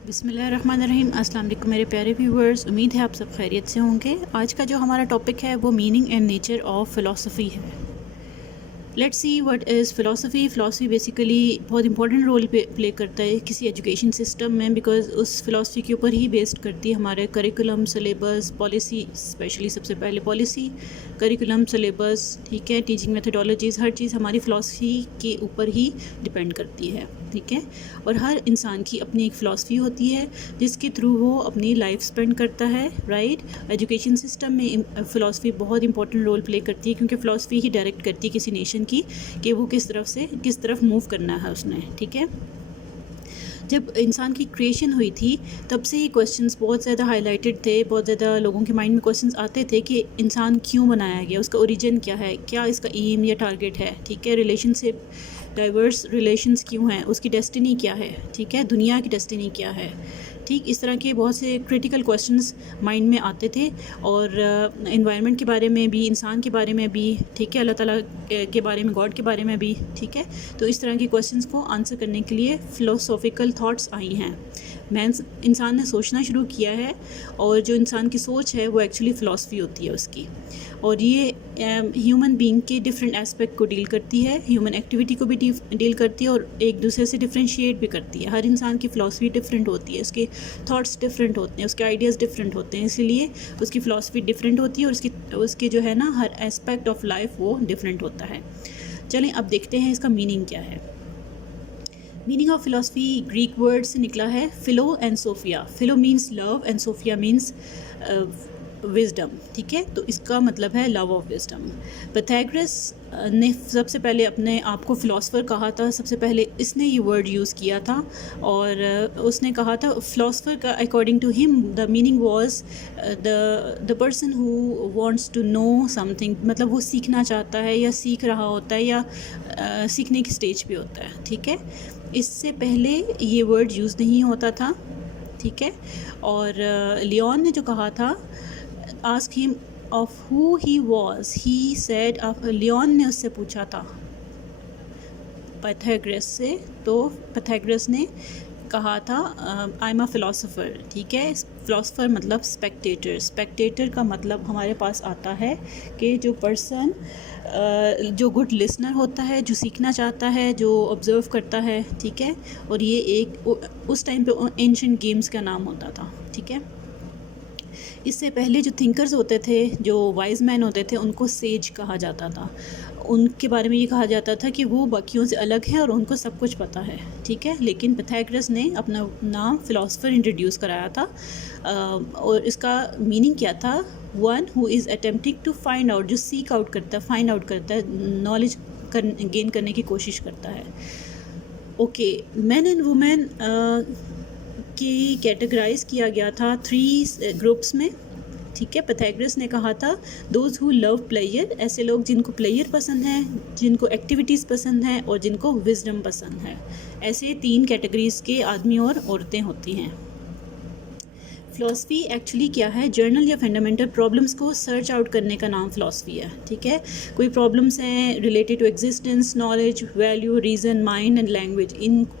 बिस्मिल्लाहिर्रहमानिर्रहीम। अस्सलाम वालेकुम मेरे प्यारे व्यूवर्स, उम्मीद है आप सब खैरियत से होंगे। आज का जो हमारा टॉपिक है वो meaning and nature of philosophy है। Let's see what is philosophy. Philosophy basically बहुत इंपॉर्टेंट रोल प्ले करता है किसी एजुकेशन सिस्टम में, बिकॉज़ उस फ़िलॉसफ़ी के ऊपर ही बेस्ड करती है हमारे करिकुलम, सिलेबस, पॉलिसी। स्पेशली सबसे पहले पॉलिसी, करिकुलम, सिलेबस, ठीक है, टीचिंग मेथडोलॉजीज़, हर चीज़ हमारी फ़िलॉसफ़ी के ऊपर ही डिपेंड करती है, ठीक है। और हर इंसान की अपनी एक फ़िलॉसफ़ी होती है जिसके थ्रू वो अपनी लाइफ स्पेंड करता है, राइट। एजुकेशन सिस्टम में फ़िलॉसफ़ी बहुत इंपॉर्टेंट रोल प्ले करती है, क्योंकि फ़िलॉसफ़ी ही डायरेक्ट करती है किसी नेशन की कि वो किस तरफ मूव करना है उसने, ठीक है। जब इंसान की क्रिएशन हुई थी तब से ही क्वेश्चंस बहुत ज़्यादा हाईलाइटेड थे, बहुत ज़्यादा लोगों के माइंड में क्वेश्चंस आते थे कि इंसान क्यों बनाया गया, उसका ओरिजिन क्या है, क्या इसका एम या टारगेट है, ठीक है। रिलेशनशिप, डाइवर्स रिलेशंस क्यों हैं, उसकी डेस्टिनी क्या है, ठीक है, दुनिया की डेस्टिनी क्या है, ठीक। इस तरह के बहुत से क्रिटिकल क्वेश्चंस माइंड में आते थे। और एनवायरनमेंट के बारे में भी, इंसान के बारे में भी, ठीक है, अल्लाह ताला के बारे में, गॉड के बारे में भी, ठीक है। तो इस तरह के क्वेश्चंस को आंसर करने के लिए फ़िलोसॉफ़िकल थॉट्स आई हैं। इंसान ने सोचना शुरू किया है, और जो इंसान की सोच है वो एक्चुअली फ़िलासफ़ी होती है उसकी। और ये ह्यूमन बीइंग के डिफरेंट एस्पेक्ट को डील करती है, ह्यूमन एक्टिविटी को भी डील करती है, और एक दूसरे से डिफरेंशिएट भी करती है। हर इंसान की फ़िलासफ़ी डिफरेंट होती है, उसके थॉट्स डिफरेंट होते हैं, उसके आइडियाज़ डिफरेंट होते हैं, इसीलिए उसकी फ़िलासफ़ी डिफरेंट होती है, और उसके जो है ना, हर एस्पेक्ट ऑफ लाइफ वो डिफरेंट होता है। चलें अब देखते हैं इसका मीनिंग क्या है। Meaning of philosophy Greek word से निकला है, philo and sophia. Philo means love and sophia means wisdom, ठीक है। तो इसका मतलब है लव ऑफ विज़डम। pythagoras ने सबसे पहले अपने आप को फ़िलासफ़र कहा था, सबसे पहले इसने ये वर्ड यूज़ किया था। और उसने कहा था फ़िलासफ़र का, according to him the meaning was the person who wants to know something, मतलब वो सीखना चाहता है या सीख रहा होता है, या सीखने की स्टेज पे होता है, ठीक है। इससे पहले ये वर्ड यूज़ नहीं होता था, ठीक है। और लियोन ने जो कहा था, ask him of who he was, he said, Leon ने उससे पूछा था पाइथागोरस से, तो पाइथागोरस ने कहा था आई एम अ फ़िलासफ़र, ठीक है। फ़िलासफ़र मतलब स्पेक्टेटर। स्पेक्टेटर का मतलब हमारे पास आता है कि जो पर्सन जो गुड लिसनर होता है, जो सीखना चाहता है, जो ऑब्ज़र्व करता है, ठीक है। और ये एक उस टाइम पे एंशिएंट गेम्स का नाम होता था, ठीक है। इससे पहले जो थिंकर्स होते थे, जो वाइज मैन होते थे, उनको सेज कहा जाता था। उनके बारे में ये कहा जाता था कि वो बाकियों से अलग है और उनको सब कुछ पता है, ठीक है। लेकिन pythagoras ने अपना नाम फ़िलासफ़र इंट्रोड्यूस कराया था, और इसका मीनिंग क्या था, one who is attempting to find out, जो सीक आउट करता है, फाइंड आउट करता है, नॉलेज गेन करने की कोशिश करता है। ओके, मैन एंड वुमेन की कैटेगराइज किया गया था 3 ग्रुप्स में, ठीक है। pythagoras ने कहा था दोज हु लव प्लेयर, ऐसे लोग जिनको प्लेयर पसंद है, जिनको एक्टिविटीज़ पसंद है, और जिनको विजडम पसंद है। ऐसे 3 कैटेगरीज़ के आदमी और औरतें होती हैं। फ़िलासफ़ी एक्चुअली क्या है, जर्नल या फंडामेंटल प्रॉब्लम्स को सर्च आउट करने का नाम फ़िलासफ़ी है, ठीक है। कोई प्रॉब्लम्स हैं related to existence, knowledge, value, reason, mind and language,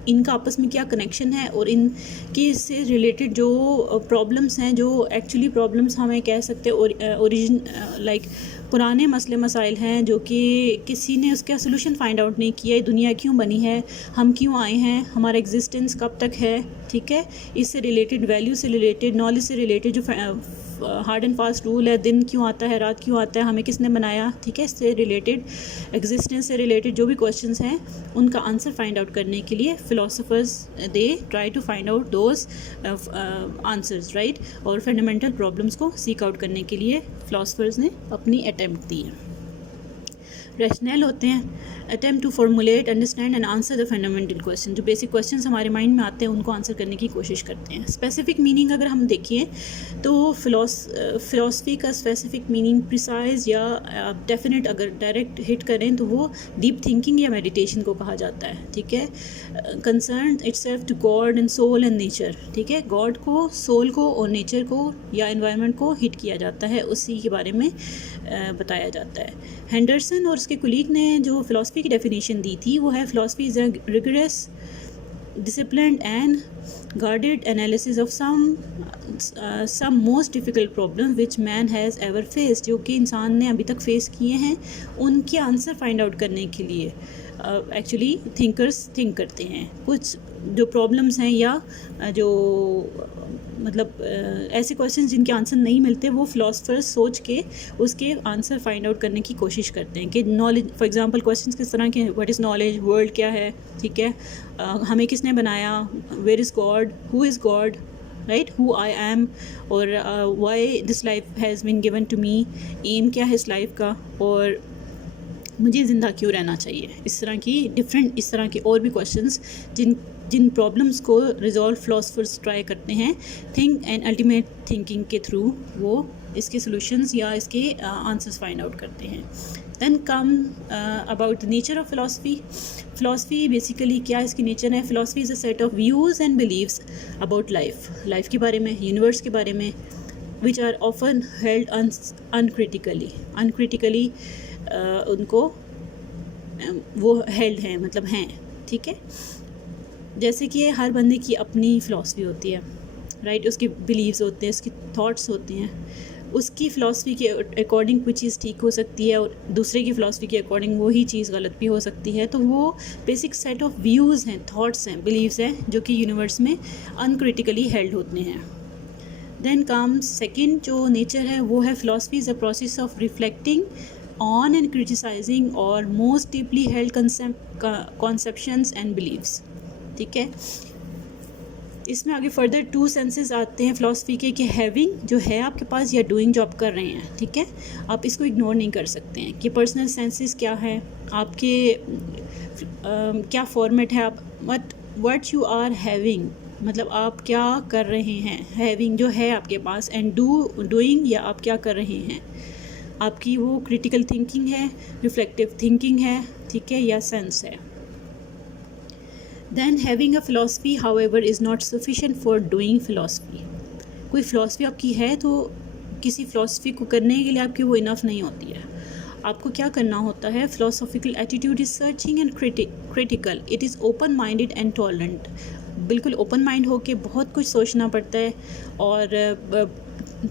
इनका आपस में क्या कनेक्शन है, और इनके से रिलेटेड जो प्रॉब्लम्स हैं, जो एक्चुअली प्रॉब्लम्स हमें कह सकते हैं ओरिजिन, लाइक पुराने मसले मसाइल हैं, जो कि किसी ने उसका सोल्यूशन फाइंड आउट नहीं किया। दुनिया क्यों बनी है, हम क्यों आए हैं, हमारा एग्जिस्टेंस कब तक है, ठीक है। इससे रिलेटेड, वैल्यू से रिलेटेड, नॉलेज से रिलेटेड, जो हार्ड एंड फास्ट रूल है, दिन क्यों आता है, रात क्यों आता है, हमें किसने बनाया, ठीक है। इससे रिलेटेड, एग्जिस्टेंस से रिलेटेड जो भी क्वेश्चंस हैं, उनका आंसर फाइंड आउट करने के लिए philosophers they try to find out those answers, right. और फंडामेंटल प्रॉब्लम्स को सीक आउट करने के लिए फ़िलासफ़र्स ने अपनी अटैम्प्ट दी है। रैशनल होते हैं, attempt to formulate, understand and answer the fundamental question, जो बेसिक क्वेश्चंस हमारे माइंड में आते हैं उनको आंसर करने की कोशिश करते हैं। स्पेसिफिक मीनिंग अगर हम देखिए तो फ़िलासफ़ी का स्पेसिफिक मीनिंग प्रिसाइज या डेफिनेट अगर डायरेक्ट हिट करें तो वो डीप थिंकिंग या मेडिटेशन को कहा जाता है, ठीक है। Concern itself to God and soul and nature, ठीक है। गॉड को, सोल को और नेचर को या एनवायरनमेंट को हिट किया जाता है, उसी के बारे में बताया जाता है। हेंडरसन और उसके कुलीग ने जो फ़िलासफ़ी की डेफिनेशन दी थी वो है, philosophy is a rigorous disciplined and guarded analysis of some most difficult problem which man has ever faced, जो कि इंसान ने अभी तक फेस किए हैं, उनके आंसर फाइंड आउट करने के लिए एक्चुअली थिंकर्स थिंक करते हैं। कुछ जो प्रॉब्लम्स हैं या जो मतलब ऐसे क्वेश्चन जिनके आंसर नहीं मिलते, वो फिलोसफर्स सोच के उसके आंसर फाइंड आउट करने की कोशिश करते हैं कि नॉलेज, फॉर एग्जांपल क्वेश्चंस किस तरह के, व्हाट इज़ नॉलेज, वर्ल्ड क्या है, ठीक है, हमें किसने बनाया, where is God, who is God, right, who I am, और why this life has been given to me, aim क्या है इस लाइफ का, और मुझे ज़िंदा क्यों रहना चाहिए। इस तरह की डिफरेंट, इस तरह के और भी क्वेश्चंस जिन प्रॉब्लम्स को रिजॉल्व फिलोसफर्स ट्राई करते हैं थिंक एंड अल्टीमेट थिंकिंग के थ्रू, वो इसके सॉल्यूशंस या इसके आंसर्स फाइंड आउट करते हैं। Then come about the nature of philosophy. Philosophy basically क्या इसकी नेचर है? Philosophy is a set of views and beliefs about life के बारे में, यूनिवर्स के बारे में, which are often held uncritically उनको वो हेल्ड हैं, मतलब हैं, ठीक है। जैसे कि हर बंदे की अपनी फ़िलासफ़ी होती है, राइट, उसके बिलीव्स होते हैं, उसकी थॉट्स होते हैं, उसकी फ़िलासफ़ी के अकॉर्डिंग कोई चीज़ ठीक हो सकती है और दूसरे की फ़िलासफ़ी के अकॉर्डिंग वही चीज़ गलत भी हो सकती है। तो वो बेसिक सेट ऑफ व्यूज़ हैं, थॉट्स हैं, बिलीव्स हैं, जो कि यूनिवर्स में अनक्रिटिकली हेल्ड होते हैं। देन कम्स सेकेंड जो नेचर है वो है philosophy is a process of reflecting on and criticizing or most deeply held conceptions and beliefs, ठीक है। इसमें आगे फर्दर 2 सेंसेस आते हैं फ़िलासफ़ी के, कि हैविंग जो है आपके पास, या डूइंग जो आप कर रहे हैं, ठीक है। आप इसको इग्नोर नहीं कर सकते हैं कि पर्सनल सेंसेस क्या है आपके, क्या फॉर्मेट है, आप व्हाट यू आर हैविंग, मतलब आप क्या कर रहे हैं, हैविंग जो है आपके पास, एंड डूइंग या आप क्या कर रहे हैं, आपकी वो क्रिटिकल थिंकिंग है, रिफ्लेक्टिव थिंकिंग है, ठीक है, या सेंस है। Then having a philosophy however is not sufficient for doing philosophy. कोई फ़िलासफ़ी आपकी है तो किसी फ़िलासफ़ी को करने के लिए आपकी वो इनफ नहीं होती है। आपको क्या करना होता है? Philosophical attitude is searching and critical, it is open minded and tolerant. बिल्कुल ओपन माइंड होके बहुत कुछ सोचना पड़ता है और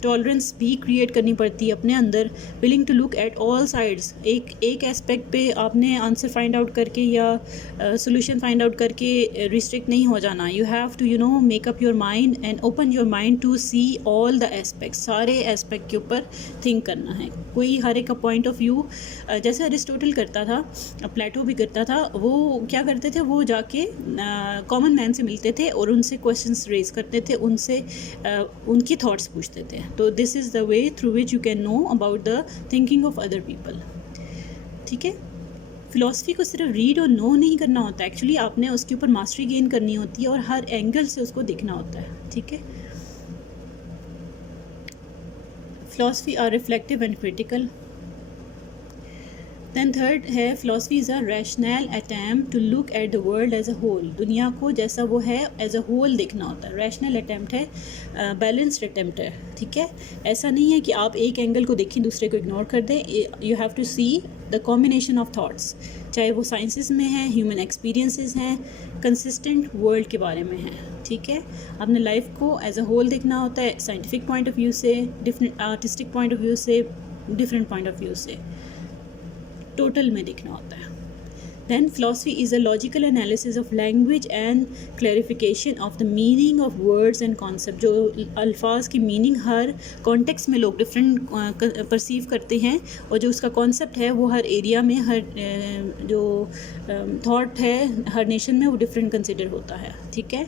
टॉलरेंस भी क्रिएट करनी पड़ती है अपने अंदर, willing to look at all sides. एक एस्पेक्ट पे आपने आंसर फाइंड आउट करके या सोल्यूशन फाइंड आउट करके रिस्ट्रिक्ट नहीं हो जाना। You have to make up your mind and open your mind to see all the aspect, सारे एस्पेक्ट के ऊपर थिंक करना है। कोई हर एक का पॉइंट ऑफ व्यू, जैसे अरिस्टोटल करता था, प्लेटो भी करता था, वो क्या करते थे, वो जाके कॉमन मैन से मिलते थे और उनसे क्वेश्चंस रेज करते थे, उनसे उनकी थॉट्स पूछते थे। तो this is the way through which you can know about the thinking of other people, ठीक है। फ़िलासफ़ी को सिर्फ रीड और नो नहीं करना होता, एक्चुअली आपने उसके ऊपर मास्टरी गेन करनी होती है और हर एंगल से उसको देखना होता है, ठीक है। Philosophy are reflective and critical. Then third है philosophy is a rational attempt to look at the world as a whole. दुनिया को जैसा वो है एज अ होल देखना होता है। रैशनल अटैम्प्ट है, बैलेंस्ड अटैम्प्ट है, ठीक है। ऐसा नहीं है कि आप एक एंगल को देखें दूसरे को इग्नोर कर दें। You have to see the combination of thoughts, चाहे वो साइंसेस में है, ह्यूमन एक्सपीरियंसेस हैं, कंसिस्टेंट वर्ल्ड के बारे में है, ठीक है। आपने लाइफ को एज अ होल देखना होता है, साइंटिफिक पॉइंट ऑफ व्यू से, different artistic point of view से, डिफरेंट पॉइंट ऑफ व्यू से, टोटल में देखना होता है। Then philosophy is a logical analysis of language and clarification of the meaning of words and concept. जो अल्फाज की मीनिंग हर कॉन्टेक्स्ट में लोग डिफरेंट परसीव करते हैं और जो उसका कॉन्सेप्ट है वो हर एरिया में, हर जो थॉट है हर नेशन में वो डिफरेंट कंसिडर होता है, ठीक है।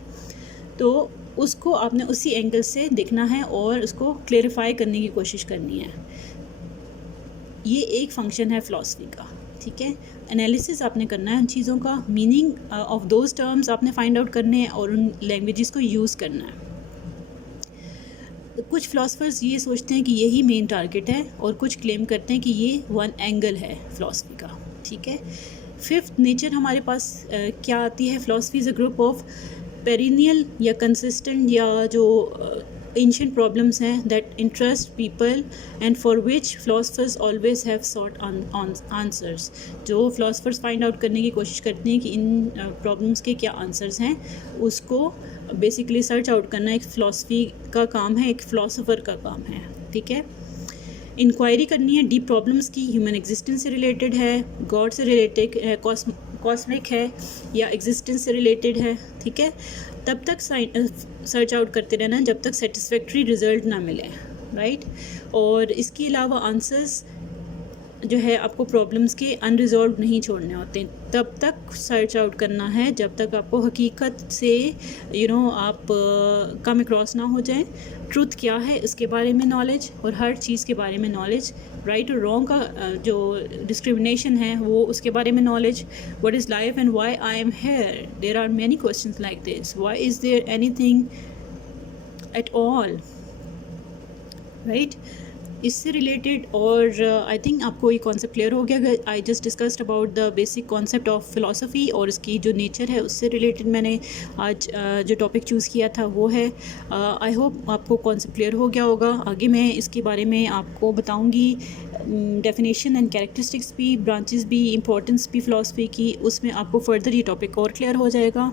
तो उसको आपने उसी एंगल से देखना है और उसको क्लैरिफाई करने की कोशिश करनी है। ये एक फंक्शन है फ़िलासफ़ी का, ठीक है। एनालिसिस आपने करना है उन चीज़ों का, मीनिंग ऑफ दोज टर्म्स आपने फाइंड आउट करने हैं और उन लैंग्वेजेस को यूज़ करना है। कुछ फ़िलासफ़र्स ये सोचते हैं कि यही मेन टारगेट है और कुछ क्लेम करते हैं कि ये वन एंगल है फ़िलासफ़ी का, ठीक है। फिफ्थ नेचर हमारे पास क्या आती है? Philosophy is a group of perennial या कंसिस्टेंट या जो ancient problems हैं that interest people and for which philosophers always have sought on answers. जो philosophers find out करने की कोशिश करते हैं कि इन problems के क्या answers हैं, उसको basically search out करना एक philosophy का काम है, एक philosopher का काम है, ठीक है. इंक्वायरी करनी है डीप प्रॉब्लम्स की, ह्यूमन एग्जिस्टेंस से रिलेटेड है, गॉड से रिलेटेड है, कॉस्मिक है या एग्जिस्टेंस से रिलेटेड है, ठीक है. तब तक सर्च आउट करते रहना जब तक सेटिस्फैक्ट्री रिज़ल्ट ना मिले, राइट. और इसके अलावा आंसर्स जो है आपको प्रॉब्लम्स के अनरिजॉल्व नहीं छोड़ने होते, तब तक सर्च आउट करना है जब तक आपको हकीकत से आप कम अक्रॉस ना हो जाएं. ट्रुथ क्या है इसके बारे में नॉलेज, और हर चीज़ के बारे में नॉलेज, राइट और रॉन्ग का जो डिस्क्रिमिनेशन है वो उसके बारे में knowledge. What is life and why I am here, there are many questions like this. Why is there anything at all, right. इससे रिलेटेड और आई थिंक आपको ये कॉन्सेप्ट क्लियर हो गया. I just discussed about the basic concept of philosophy और इसकी जो nature है उससे रिलेटेड मैंने आज जो टॉपिक चूज़ किया था वो है. आई होप आपको कॉन्सेप्ट क्लियर हो गया होगा. आगे मैं इसके बारे में आपको बताऊंगी डेफिनेशन एंड कैरेक्टरिस्टिक्स भी, ब्रांचेस भी, इंपॉर्टेंस भी फ़िलासफ़ी की. उसमें आपको फ़र्दर ये टॉपिक और क्लियर हो जाएगा.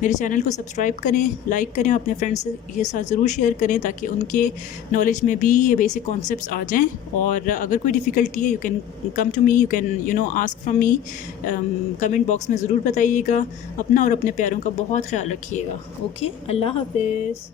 मेरे चैनल को सब्सक्राइब करें, लाइक करें, अपने फ्रेंड्स के साथ ज़रूर शेयर करें ताकि उनके नॉलेज में भी ये बेसिक कॉन्सेप्ट्स आ जाएं. और अगर कोई डिफ़िकल्टी है you can come to me, you can ask from me. Comment box में ज़रूर बताइएगा. अपना और अपने प्यारों का बहुत ख्याल रखिएगा. ओके, अल्लाह हाफ़िज़.